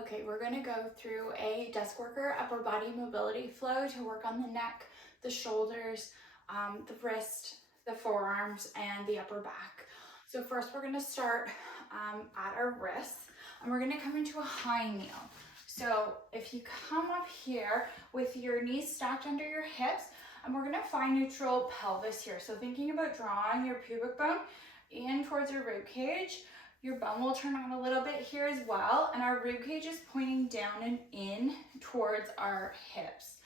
Okay, we're gonna go through a desk worker upper body mobility flow to work on the neck, the shoulders, the wrist, the forearms, and the upper back. So first we're gonna start at our wrists, and we're gonna come into a high kneel. So if you come up here with your knees stacked under your hips, and we're gonna find neutral pelvis here. So thinking about drawing your pubic bone in towards your rib cage. Your bum will turn on a little bit here as well, and our rib cage is pointing down and in towards our hips.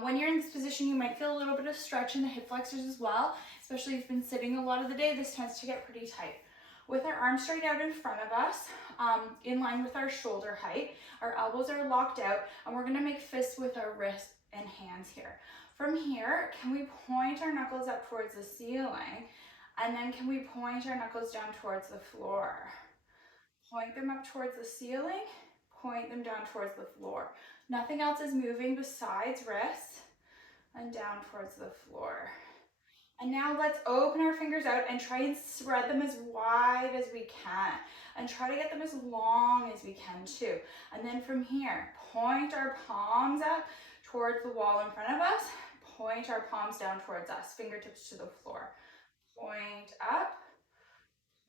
When you're in this position, you might feel a little bit of stretch in the hip flexors as well, especially if you've been sitting a lot of the day. This tends to get pretty tight. With our arms straight out in front of us, in line with our shoulder height, our elbows are locked out, and we're gonna make fists with our wrists and hands here. From here, can we point our knuckles up towards the ceiling? And then can we point our knuckles down towards the floor? Point them up towards the ceiling, point them down towards the floor. Nothing else is moving besides wrists, and down towards the floor. And now let's open our fingers out and try and spread them as wide as we can. And try to get them as long as we can too. And then from here, point our palms up towards the wall in front of us. Point our palms down towards us, fingertips to the floor. Point up,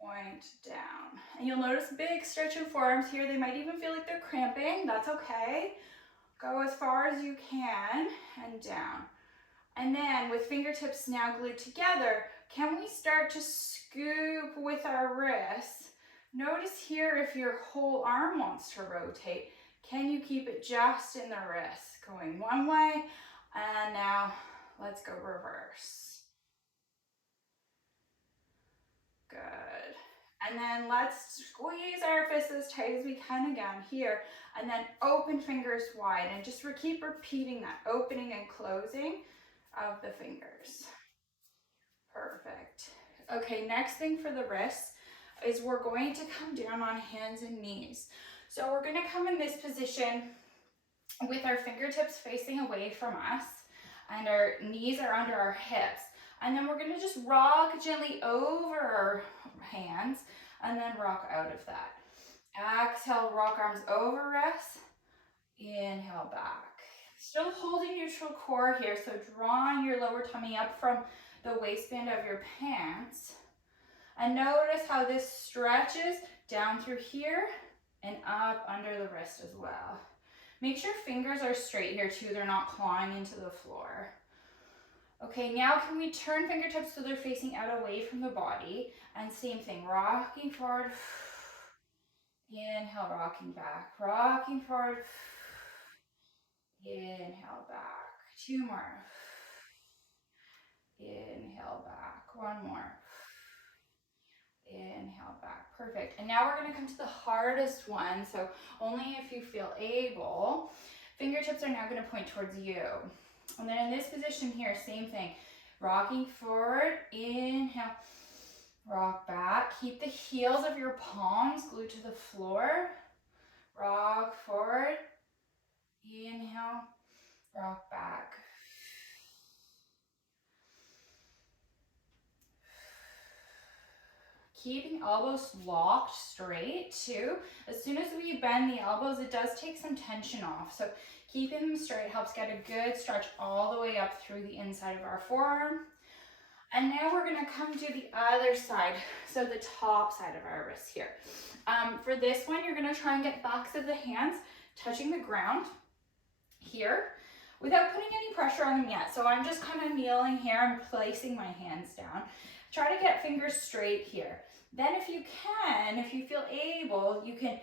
point down. And you'll notice a big stretch in forearms here. They might even feel like they're cramping. That's okay. Go as far as you can and down. And then with fingertips now glued together, can we start to scoop with our wrists? Notice here if your whole arm wants to rotate. Can you keep it just in the wrist? Going one way, and now let's go reverse. Good. And then let's squeeze our fists as tight as we can again here. And then open fingers wide. And just keep repeating that opening and closing of the fingers. Perfect. Okay, next thing for the wrists is we're going to come down on hands and knees. So we're going to come in this position with our fingertips facing away from us. And our knees are under our hips. And then we're gonna just rock gently over our hands and then rock out of that. Exhale, rock arms over wrists. Inhale back. Still holding neutral core here, so drawing your lower tummy up from the waistband of your pants. And notice how this stretches down through here and up under the wrist as well. Make sure fingers are straight here too, they're not clawing into the floor. Okay, now can we turn fingertips so they're facing out away from the body? And same thing, rocking forward. Inhale, rocking back. Rocking forward. Inhale back. Two more. Inhale back. One more. Inhale back. Perfect. And now we're going to come to the hardest one. So only if you feel able. Fingertips are now going to point towards you. And then in this position here, same thing. Rocking forward, inhale, rock back. Keep the heels of your palms glued to the floor. Rock forward, inhale, rock back. Keeping elbows locked straight too. As soon as we bend the elbows, it does take some tension off. So keeping them straight helps get a good stretch all the way up through the inside of our forearm. And now we're gonna come to the other side, so the top side of our wrist here. For this one, you're gonna try and get backs of the hands touching the ground here without putting any pressure on them yet. So I'm just kind of kneeling here and placing my hands down. Try to get fingers straight here. Then if you can, if you feel able, you can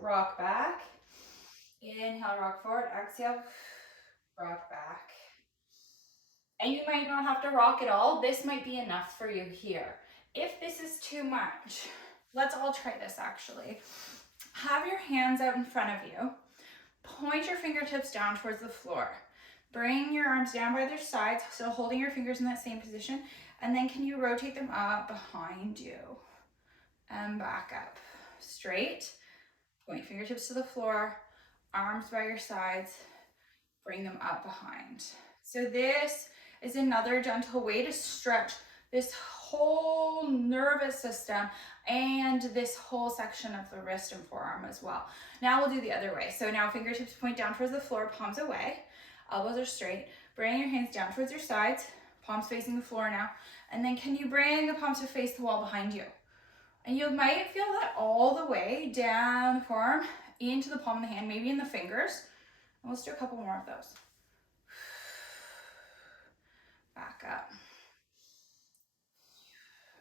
rock back. Inhale, rock forward, exhale, rock back. And you might not have to rock at all. This might be enough for you here. If this is too much, let's all try this actually. Have your hands out in front of you. Point your fingertips down towards the floor. Bring your arms down by their sides, so holding your fingers in that same position. And then can you rotate them up behind you and back up. Straight, point fingertips to the floor, arms by your sides, bring them up behind. So this is another gentle way to stretch this whole nervous system and this whole section of the wrist and forearm as well. Now we'll do the other way. So now fingertips point down towards the floor, palms away, elbows are straight. Bring your hands down towards your sides, palms facing the floor now. And then can you bring the palms to face the wall behind you? And you might feel that all the way down the forearm into the palm of the hand, maybe in the fingers. And let's do a couple more of those. Back up.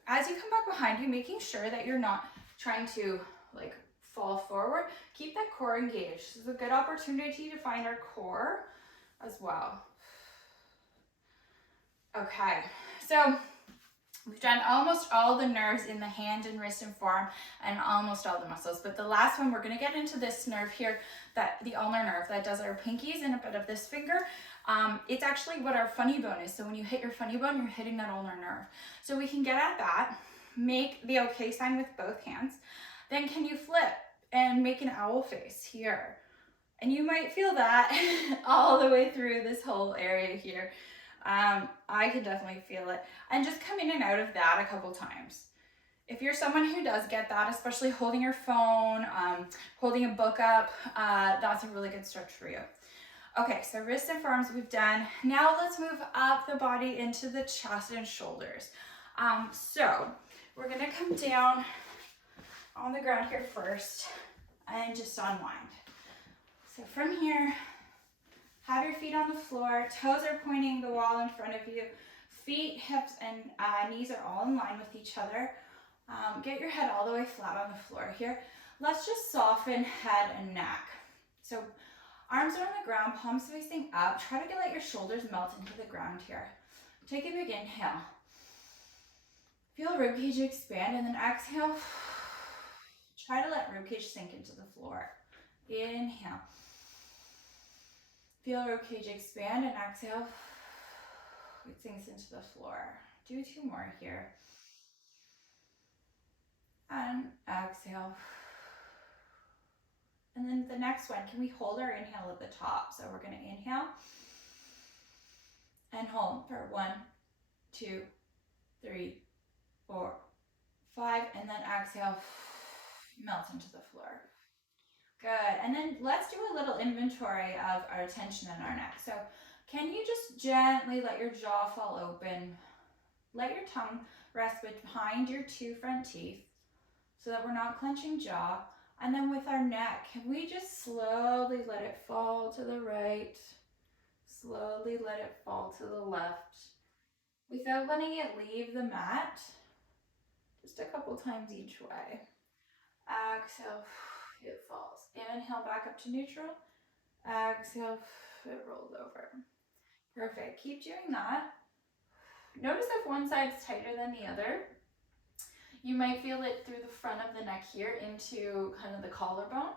As you come back behind you, making sure that you're not trying to like fall forward, keep that core engaged. This is a good opportunity to find our core as well. Okay, so we've done almost all the nerves in the hand and wrist and forearm and almost all the muscles, but the last one, we're gonna get into this nerve here, that the ulnar nerve that does our pinkies and a bit of this finger. It's actually what our funny bone is. So when you hit your funny bone, you're hitting that ulnar nerve. So we can get at that, make the okay sign with both hands. Then can you flip and make an owl face here? And you might feel that all the way through this whole area here. I can definitely feel it. And just come in and out of that a couple times. If you're someone who does get that, especially holding your phone, holding a book up, that's a really good stretch for you. Okay, so wrists and forearms we've done. Now let's move up the body into the chest and shoulders. So we're gonna come down on the ground here first and just unwind. So from here, have your feet on the floor, toes are pointing the wall in front of you, feet, hips, and knees are all in line with each other. Get your head all the way flat on the floor here. Let's just soften head and neck. So arms are on the ground, palms facing up. Try to let your shoulders melt into the ground here. Take a big inhale. Feel ribcage expand, and then exhale. Try to let ribcage sink into the floor. Inhale. Feel ribcage expand, and exhale. It sinks into the floor. Do 2 more here. And exhale. And then the next one, can we hold our inhale at the top? So we're going to inhale and hold for 1, 2, 3, 4, 5, and then exhale, melt into the floor. Good. And then let's do a little inventory of our tension in our neck. So can you just gently let your jaw fall open? Let your tongue rest behind your 2 front teeth so that we're not clenching jaw. And then with our neck, can we just slowly let it fall to the right? Slowly let it fall to the left without letting it leave the mat. Just a couple times each way. Exhale, it falls. Inhale back up to neutral. Exhale, it rolls over. Perfect. Keep doing that. Notice if one side's tighter than the other. You might feel it through the front of the neck here into kind of the collarbone,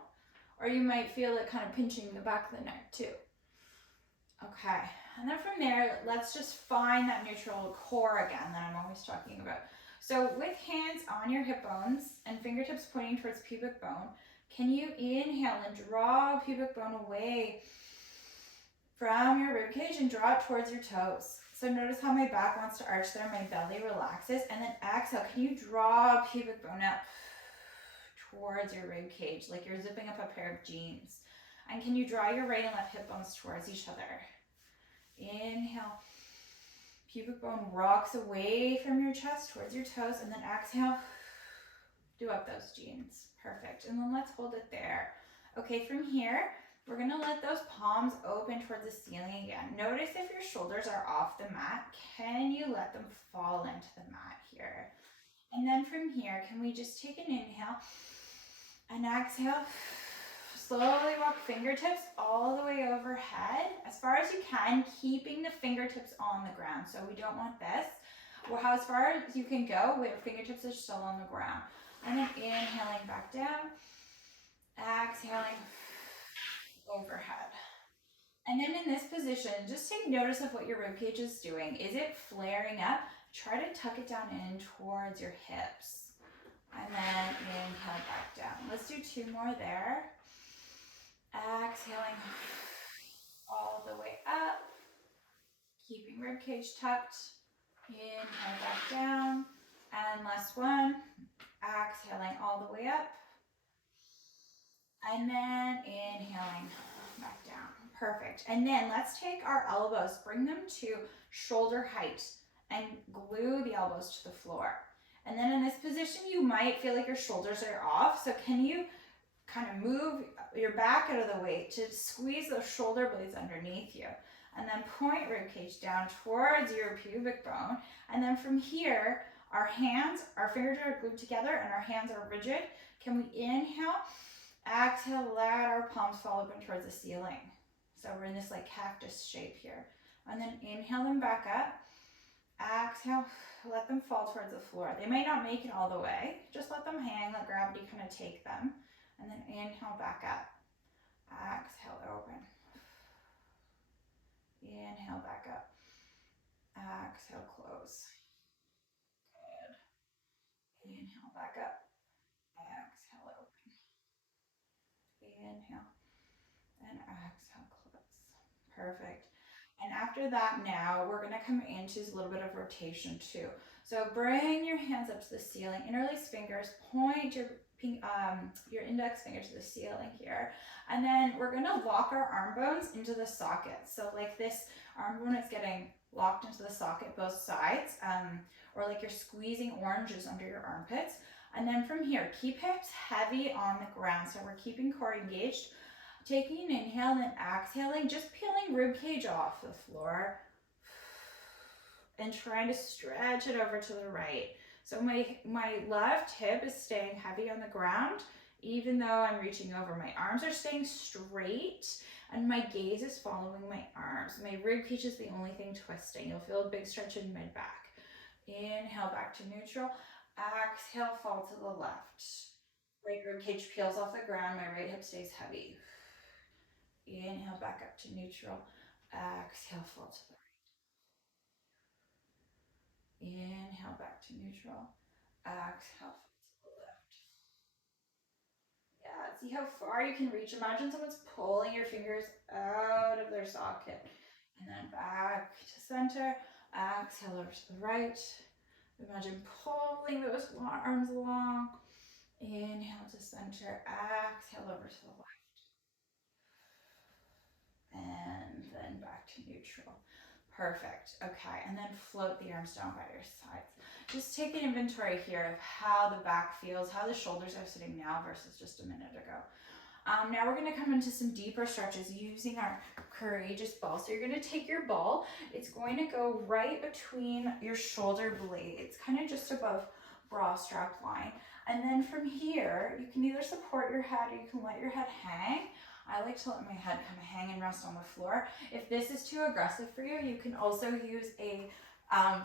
or you might feel it kind of pinching the back of the neck too. Okay, and then from there, let's just find that neutral core again that I'm always talking about. So with hands on your hip bones and fingertips pointing towards pubic bone, can you inhale and draw pubic bone away from your ribcage and draw it towards your toes? So notice how my back wants to arch there, my belly relaxes, and then exhale. Can you draw pubic bone up towards your rib cage like you're zipping up a pair of jeans? And can you draw your right and left hip bones towards each other? Inhale. Pubic bone rocks away from your chest towards your toes, and then exhale. Do up those jeans. Perfect. And then let's hold it there. Okay, from here, we're going to let those palms open towards the ceiling again. Notice if your shoulders are off the mat, can you let them fall into the mat here? And then from here, can we just take an inhale and exhale? Slowly walk fingertips all the way overhead as far as you can, keeping the fingertips on the ground. So we don't want this. Well, as far as you can go, with your fingertips are still on the ground. And then inhaling back down, exhaling overhead. And then in this position, just take notice of what your ribcage is doing. Is it flaring up? Try to tuck it down in towards your hips. And then inhale back down. Let's do 2 more there. Exhaling all the way up. Keeping ribcage tucked. Inhale back down. And last one. Exhaling all the way up. And then inhaling back down. Perfect. And then let's take our elbows, bring them to shoulder height and glue the elbows to the floor. And then in this position, you might feel like your shoulders are off. So can you kind of move your back out of the way to squeeze those shoulder blades underneath you? And then point ribcage down towards your pubic bone. And then from here, our fingertips are glued together and our hands are rigid. Can we inhale? Exhale, let our palms fall open towards the ceiling. So we're in this like cactus shape here. And then inhale them back up. Exhale, let them fall towards the floor. They may not make it all the way. Just let them hang, let gravity kind of take them. And then inhale back up. Exhale, open. Inhale back up. Exhale, close. Good. Inhale back up. Exhale, open. Inhale. And exhale, close. Perfect. And after that, now we're going to come into a little bit of rotation too. So bring your hands up to the ceiling, interlace fingers, point your index finger to the ceiling here. And then we're going to lock our arm bones into the socket. So like this arm bone is getting locked into the socket both sides, or like you're squeezing oranges under your armpits. And then from here, keep hips heavy on the ground. So we're keeping core engaged. Taking an inhale and exhaling, just peeling rib cage off the floor and trying to stretch it over to the right. So my left hip is staying heavy on the ground, even though I'm reaching over. My arms are staying straight and my gaze is following my arms. My rib cage is the only thing twisting. You'll feel a big stretch in mid-back. Inhale back to neutral. Exhale, fall to the left. Right rib cage peels off the ground. My right hip stays heavy. Inhale back up to neutral. Exhale, fall to the right. Inhale back to neutral. Exhale, fall to the left. Yeah, see how far you can reach. Imagine someone's pulling your fingers out of their socket. And then back to center. Exhale over to the right. Imagine pulling those arms along. Inhale to center. Exhale over to the left. And then back to neutral. Perfect. Okay, and then float the arms down by your sides. Just take an inventory here of how the back feels, how the shoulders are sitting now versus just a minute ago. Now we're going to come into some deeper stretches using our courageous ball. So you're going to take your ball. It's going to go right between your shoulder blades, kind of just above bra strap line. And then from here, you can either support your head or you can let your head hang. I like to let my head kind of hang and rest on the floor. If this is too aggressive for you, you can also use a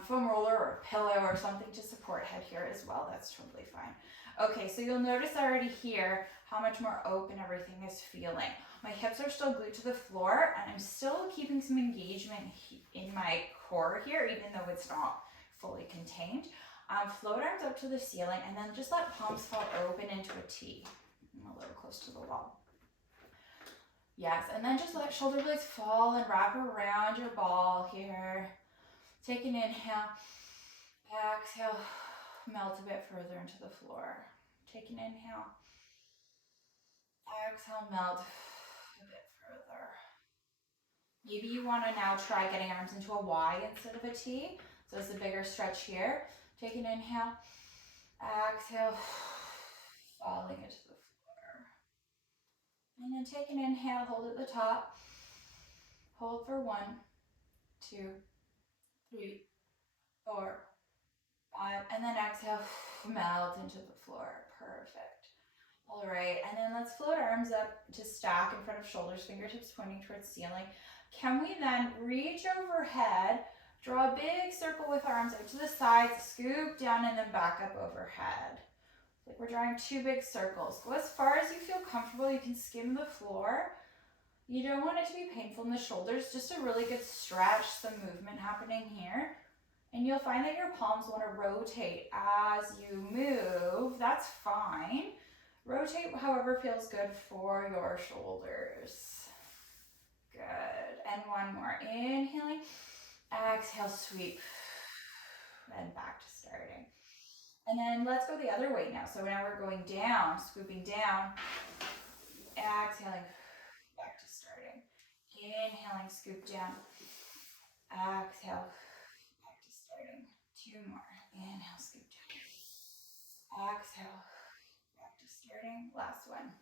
foam roller or a pillow or something to support head here as well. That's totally fine. Okay, so you'll notice already here how much more open everything is feeling. My hips are still glued to the floor and I'm still keeping some engagement in my core here, even though it's not fully contained. Float arms up to the ceiling and then just let palms fall open into a T. I'm a little close to the wall. Yes, and then just let shoulder blades fall and wrap around your ball here. Take an inhale. Exhale, melt a bit further into the floor. Take an inhale. Exhale, melt a bit further. Maybe you want to now try getting arms into a Y instead of a T. So it's a bigger stretch here. Take an inhale. Exhale, falling into the floor. And then take an inhale, hold at the top. Hold for 1, 2, 3, 4, 5, and then exhale, melt into the floor. Perfect. All right, and then let's float arms up to stack in front of shoulders, fingertips pointing towards ceiling. Can we then reach overhead, draw a big circle with arms out to the sides, scoop down and then back up overhead. Like we're drawing 2 big circles. Go as far as you feel comfortable. You can skim the floor. You don't want it to be painful in the shoulders, just a really good stretch, some movement happening here. And you'll find that your palms want to rotate as you move. That's fine. Rotate however feels good for your shoulders. Good. And one more. Inhaling. Exhale, sweep. and back to starting. And then let's go the other way now. So now we're going down, scooping down, exhaling, back to starting. Inhaling, scoop down, exhale, back to starting. 2 more. Inhale, scoop down, exhale, back to starting. Last one.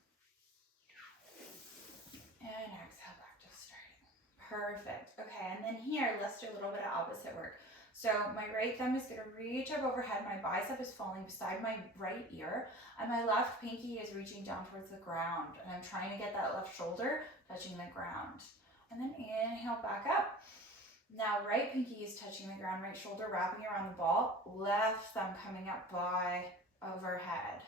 And exhale, back to starting. Perfect. Okay, and then here, let's do a little bit of opposite work. So my right thumb is gonna reach up overhead, my bicep is falling beside my right ear, and my left pinky is reaching down towards the ground, and I'm trying to get that left shoulder touching the ground. And then inhale, back up. Now right pinky is touching the ground, right shoulder wrapping around the ball, left thumb coming up by overhead.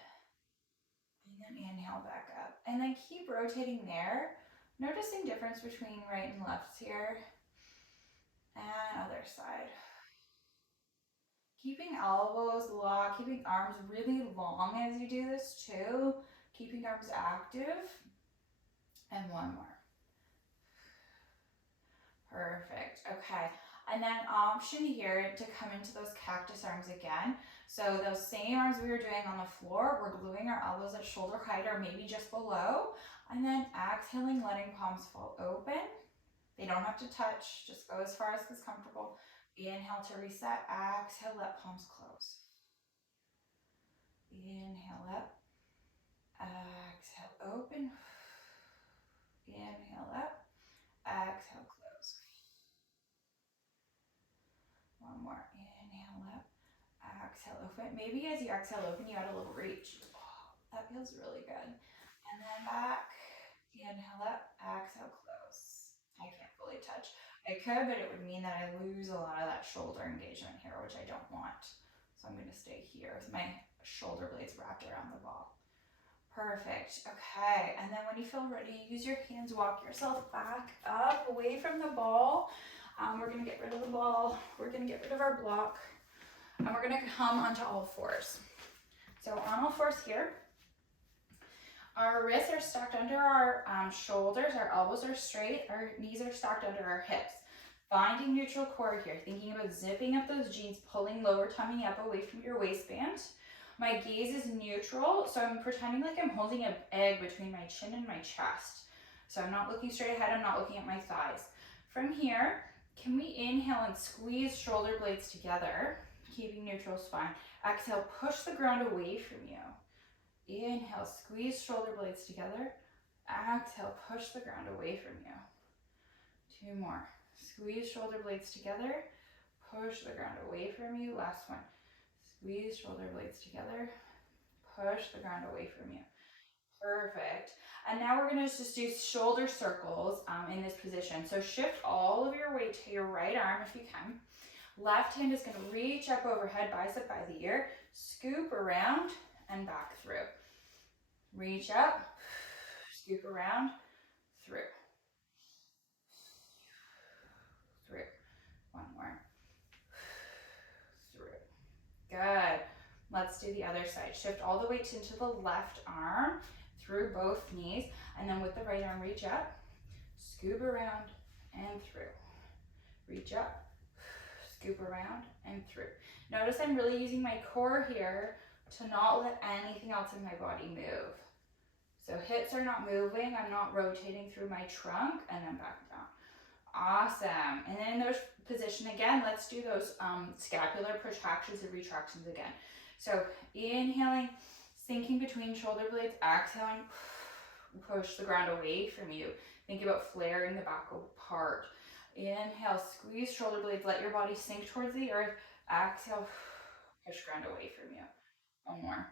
And then inhale, back up. And then keep rotating there. Noticing difference between right and left here. And other side. Keeping elbows locked, keeping arms really long as you do this too. Keeping arms active. And one more. Perfect. Okay. And then option here to come into those cactus arms again. So those same arms we were doing on the floor, we're gluing our elbows at shoulder height or maybe just below. And then exhaling, letting palms fall open. They don't have to touch, just go as far as is comfortable. Inhale to reset, exhale, let palms close. Inhale up, exhale, open. Inhale up, exhale, close. One more, inhale up, exhale, open. Maybe as you exhale, open, you add a little reach. Oh, that feels really good. And then back, inhale up, exhale, close. I can't fully touch. I could, but it would mean that I lose a lot of that shoulder engagement here, which I don't want. So I'm going to stay here with my shoulder blades wrapped around the ball. Perfect. Okay. And then when you feel ready, use your hands, walk yourself back up, away from the ball. We're going to get rid of the ball. We're going to get rid of our block. And we're going to come onto all fours. So on all fours here. Our wrists are stacked under our shoulders, our elbows are straight, our knees are stacked under our hips. Finding neutral core here, thinking about zipping up those jeans, pulling lower tummy up away from your waistband. My gaze is neutral, so I'm pretending like I'm holding an egg between my chin and my chest. So I'm not looking straight ahead, I'm not looking at my thighs. From here, can we inhale and squeeze shoulder blades together, keeping neutral spine. Exhale, push the ground away from you. Inhale, squeeze shoulder blades together. Exhale, push the ground away from you. 2 more. Squeeze shoulder blades together. Push the ground away from you. Last one. Squeeze shoulder blades together. Push the ground away from you. Perfect. And now we're going to just do shoulder circles in this position. So shift all of your weight to your right arm if you can. Left hand is going to reach up overhead, bicep by the ear. Scoop around and back through. Reach up, scoop around, through. Through. One more. Through. Good. Let's do the other side. Shift all the weight into the left arm, through both knees, and then with the right arm, reach up, scoop around, and through. Reach up, scoop around, and through. Notice I'm really using my core here to not let anything else in my body move. So hips are not moving, I'm not rotating through my trunk, and then back down. Awesome. And then in those position again, let's do those scapular protractions and retractions again. So inhaling, sinking between shoulder blades, exhaling, push the ground away from you. Think about flaring the back apart. Inhale, squeeze shoulder blades, let your body sink towards the earth. Exhale, push ground away from you. One more.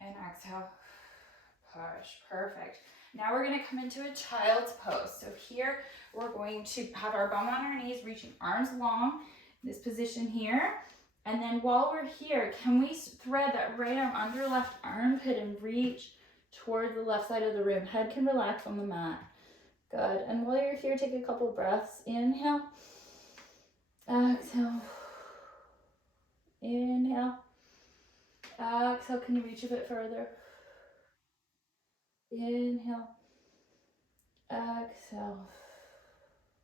And exhale, push. Perfect. Now we're going to come into a child's pose. So here we're going to have our bum on our knees, reaching arms long, this position here. And then while we're here, can we thread that right arm under left armpit and reach toward the left side of the room? Head can relax on the mat. Good. And while you're here, take a couple breaths. Inhale. Exhale. Inhale. Exhale. Can you reach a bit further? Inhale. Exhale.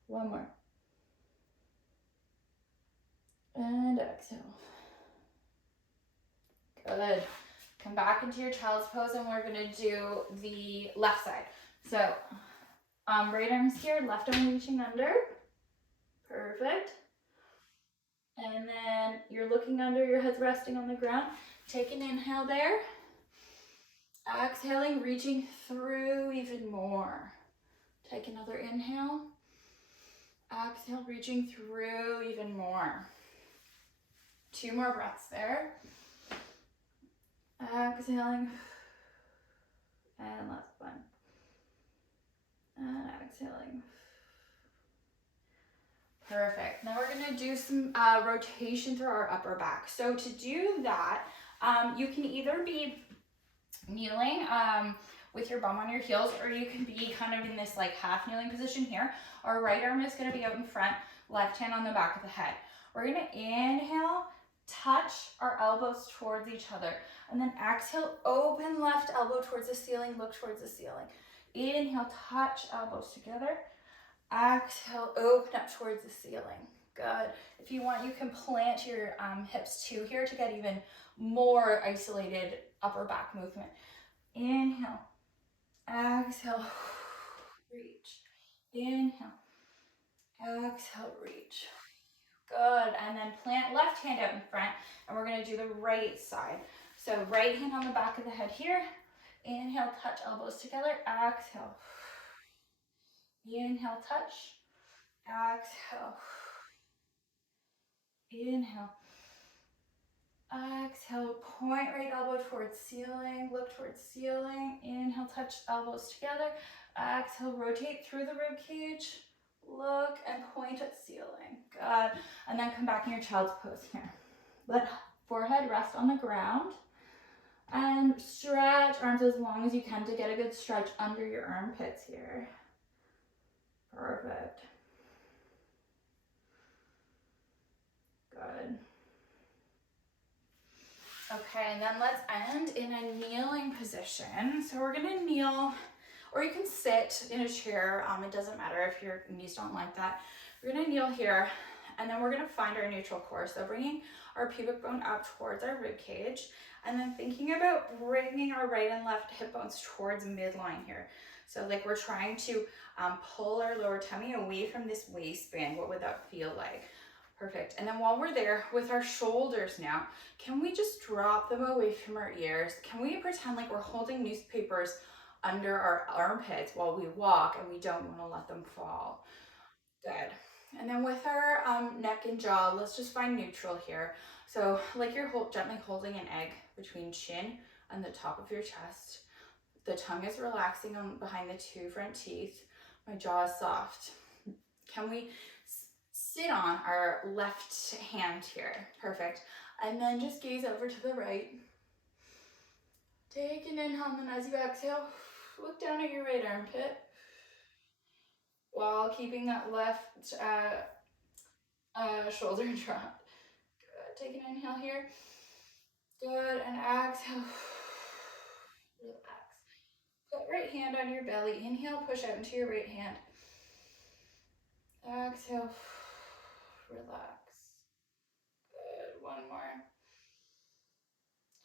One more. And exhale. Good. Come back into your child's pose, and we're gonna do the left side. So, right arm's here, left arm reaching under. Perfect. And then you're looking under, your head's resting on the ground. Take an inhale there. Exhaling, reaching through even more. Take another inhale. Exhale, reaching through even more. 2 more breaths there. Exhaling. And last one. And exhaling. Perfect. Now we're going to do some rotation through our upper back. So to do that, you can either be kneeling with your bum on your heels, or you can be kind of in this like half kneeling position here. Our right arm is going to be out in front, left hand on the back of the head. We're going to inhale, touch our elbows towards each other, and then exhale, open left elbow towards the ceiling, look towards the ceiling. Inhale, touch elbows together. Exhale, open up towards the ceiling. Good. If you want, you can plant your hips too here to get even more isolated upper back movement. Inhale, exhale, reach. Inhale, exhale, reach. Good. And then plant left hand out in front, and we're going to do the right side. So right hand on the back of the head here. Inhale, touch elbows together. Exhale. Inhale, touch. Exhale. Inhale. Exhale, point right elbow towards ceiling, look towards ceiling. Inhale, touch elbows together. Exhale, rotate through the rib cage. Look and point at ceiling. Good. And then come back in your child's pose here. Let forehead rest on the ground. And stretch arms as long as you can to get a good stretch under your armpits here. Perfect. Good. Okay, and then let's end in a kneeling position. So we're gonna kneel, or you can sit in a chair. It doesn't matter if your knees don't like that. We're gonna kneel here, and then we're gonna find our neutral core. So bringing our pubic bone up towards our rib cage, and then thinking about bringing our right and left hip bones towards midline here. So like we're trying to pull our lower tummy away from this waistband. What would that feel like? Perfect. And then while we're there with our shoulders now, can we just drop them away from our ears? Can we pretend like we're holding newspapers under our armpits while we walk, and we don't want to let them fall? Good. And then with our neck and jaw, let's just find neutral here. So like you're gently holding an egg between chin and the top of your chest. The tongue is relaxing behind the 2 front teeth. My jaw is soft. Can we sit on our left hand here? Perfect. And then just gaze over to the right. Take an inhale, and then as you exhale, look down at your right armpit while keeping that left shoulder dropped. Good. Take an inhale here. Good. And exhale. Relax. Put right hand on your belly. Inhale, push out into your right hand. Exhale. Relax. Good. One more.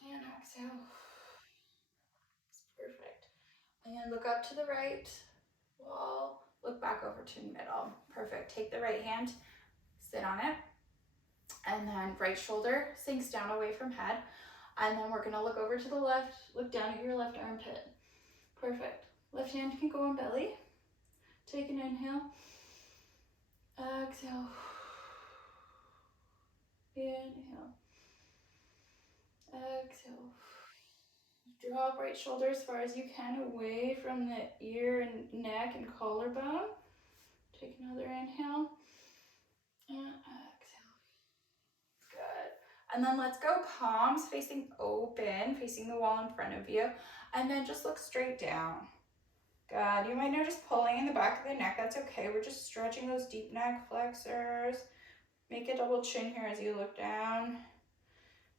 And exhale. Perfect. And then look up to the right wall. Look back over to middle. Perfect. Take the right hand, sit on it. And then right shoulder sinks down away from head. And then we're going to look over to the left. Look down at your left armpit. Perfect. Left hand can go on belly. Take an inhale. Exhale. Inhale. Exhale. Drop right shoulder as far as you can away from the ear and neck and collarbone. Take another inhale. And exhale. Good. And then let's go palms facing open, facing the wall in front of you. And then just look straight down. Good. You might notice pulling in the back of the neck. That's okay. We're just stretching those deep neck flexors. Make a double chin here as you look down.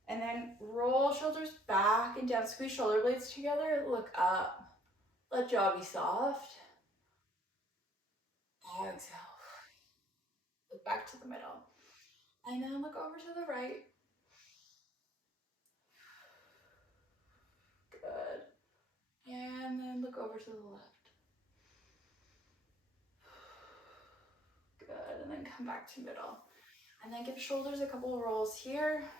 And then roll shoulders back and down. Squeeze shoulder blades together. Look up. Let jaw be soft. Exhale. Look back to the middle. And then look over to the right. Good. And then look over to the left. Good. And then come back to middle. And then give shoulders a couple of rolls here.